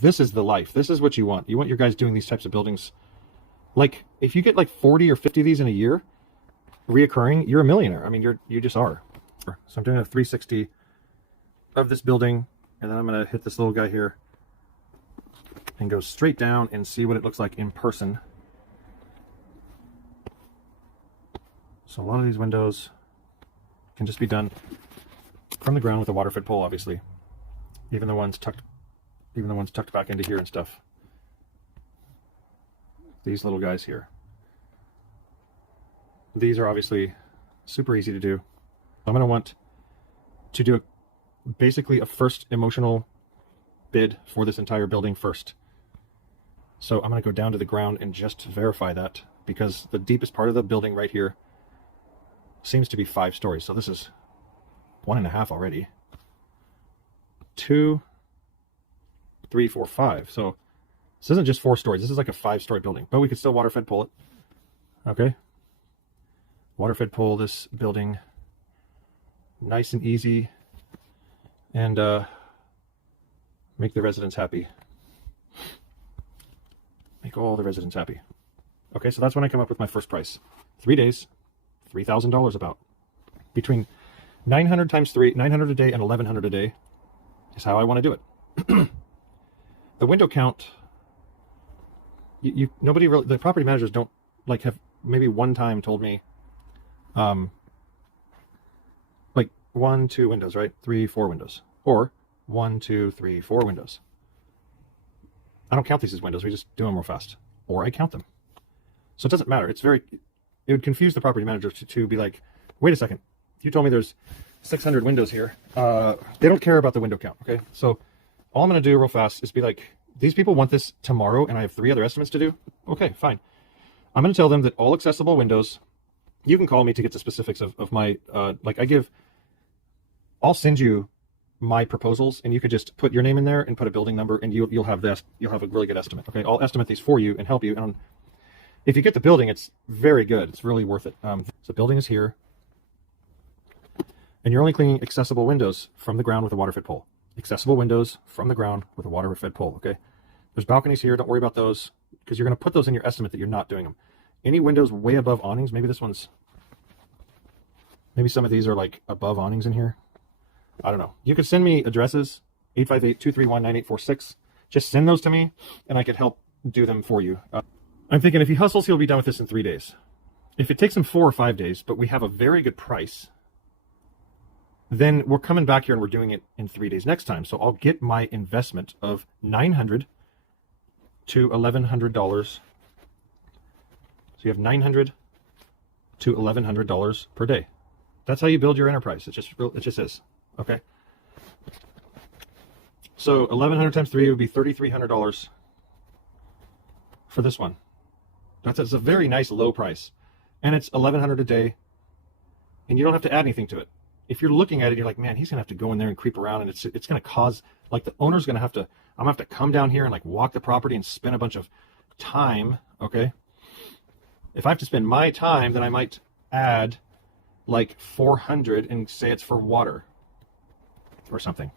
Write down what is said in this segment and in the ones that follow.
This is the life. This is what you want. You want your guys doing these types of buildings. Like, if you get like 40 or 50 of these in a year, reoccurring, you're a millionaire. I mean, you just are. So I'm doing a 360 of this building, and then I'm going to hit this little guy here and go straight down and see what it looks like in person. So a lot of these windows can just be done from the ground with a water-fed pole, obviously. Even the ones tucked back into here and stuff. These little guys here. These are obviously super easy to do. I'm going to want to do basically a first emotional bid for this entire building first. So I'm going to go down to the ground and just verify that, because the deepest part of the building right here seems to be 5 stories. So this is 1.5 already. 2, 3, 4, 5. So this isn't just 4 stories. This is like a 5-story building, but we could still water-fed pull it. Okay. Water-fed pull this building nice and easy, and make the residents happy. Make all the residents happy. Okay, so that's when I come up with my first price. 3 days, $3,000 about. Between 900 times 3, 900 a day and 1,100 a day is how I want to do it. The window count, nobody really, the property managers don't like have maybe one time told me, like 1, 2 windows, right? 3, 4 windows, or 1, 2, 3, 4 windows. I don't count these as windows. We just do them real fast, or I count them. So it doesn't matter. It would confuse the property manager to be like, wait a second, you told me there's 600 windows here. They don't care about the window count. Okay. So all I'm going to do real fast is be like, these people want this tomorrow and I have 3 other estimates to do. Okay, fine. I'm going to tell them that all accessible windows, you can call me to get the specifics of my, I'll send you my proposals, and you could just put your name in there and put a building number, and you'll have a really good estimate. Okay, I'll estimate these for you and help you. And if you get the building, it's very good. It's really worth it. So building is here, and you're only cleaning accessible windows from the ground with a water-fed pole. Accessible windows from the ground with a water-fed pole. Okay, there's balconies here. Don't worry about those, because you're going to put those in your estimate that you're not doing them. Any windows way above awnings, maybe some of these are like above awnings in here. I don't know. You could send me addresses, 858-231-9846. Just send those to me, and I could help do them for you. I'm thinking if he hustles, he'll be done with this in 3 days. If it takes him 4 or 5 days, but we have a very good price, then we're coming back here and we're doing it in 3 days next time. So I'll get my investment of $900 to $1,100. So you have $900 to $1,100 per day. That's how you build your enterprise. It just is. Okay. So 1,100 times 3 would be $3,300 for this one. That's a very nice low price, and it's 1,100 a day, and you don't have to add anything to it. If you're looking at it, you're like, man, he's gonna have to go in there and creep around, and it's gonna cause, like, the owner's gonna have to. I'm gonna have to come down here and like walk the property and spend a bunch of time. Okay. If I have to spend my time, then I might add like 400 and say it's for water or something.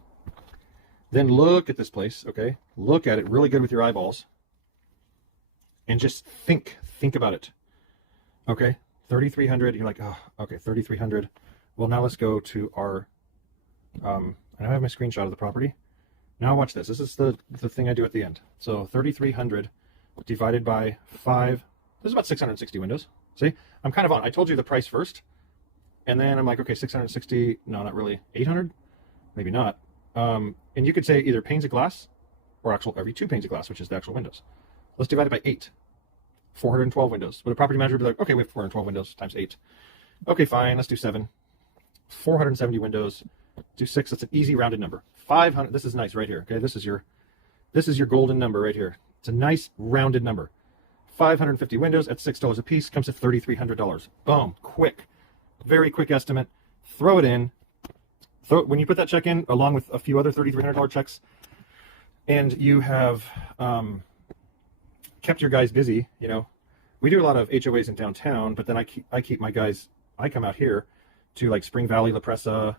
Then look at this place, okay? Look at it really good with your eyeballs and just think about it. Okay, 3,300, you're like, oh, okay, 3,300. Well, now let's go to our, I now have my screenshot of the property. Now watch this. This is the thing I do at the end. So 3,300 divided by 5, this is about 660 windows. See, I'm kind of on. I told you the price first, and then I'm like, okay, 660, no, not really. 800? Maybe not. And you could say either panes of glass or every 2 panes of glass, which is the actual windows. Let's divide it by 8. 412 windows. Would a property manager be like, okay, we have 412 windows times 8. Okay, fine, let's do 7. 470 windows. Do 6, that's an easy rounded number. 500, this is nice right here. Okay, this is your golden number right here. It's a nice rounded number. 550 windows at $6 a piece comes to $3,300. Boom, quick. Very quick estimate. Throw it in. When you put that check in, along with a few other $3,300 checks, and you have kept your guys busy, you know, we do a lot of HOAs in downtown, but then I keep my guys, I come out here to like Spring Valley, La Presa,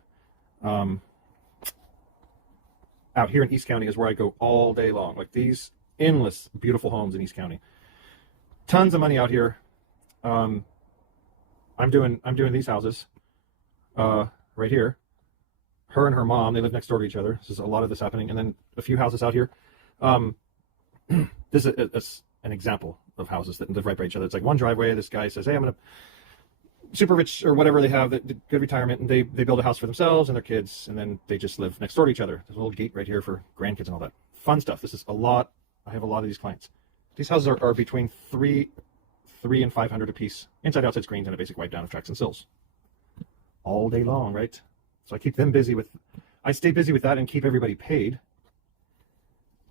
out here in East County is where I go all day long. Like these endless beautiful homes in East County. Tons of money out here. I'm doing these houses right here. Her and her mom, they live next door to each other. This is a lot of this happening. And then a few houses out here. This is an example of houses that live right by each other. It's like one driveway. This guy says, hey, I'm gonna super rich or whatever they have, that good retirement, and they build a house for themselves and their kids, and then they just live next door to each other. There's a little gate right here for grandkids and all that fun stuff. This is a lot. I have a lot of these clients. These houses are between three and 500 a piece. Inside outside screens and a basic wipe down of tracks and sills. All day long, right? So I keep them busy with, I stay busy with that and keep everybody paid.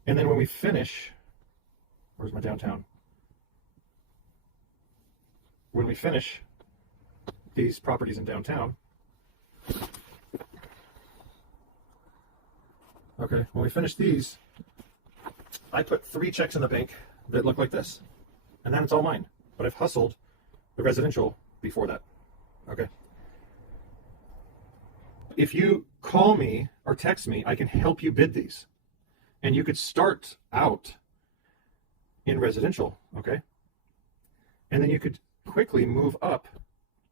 And then when we finish, where's my downtown? When we finish these properties in downtown, okay, when we finish these, I put 3 checks in the bank that look like this, and then it's all mine. But I've hustled the residential before that, okay? If you call me or text me, I can help you bid these. And you could start out in residential, okay? And then you could quickly move up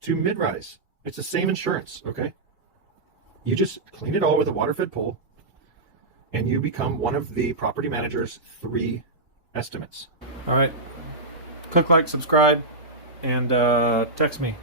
to mid-rise. It's the same insurance, okay? You just clean it all with a water-fed pole, and you become one of the property manager's 3 estimates. All right. Click like, subscribe, and text me.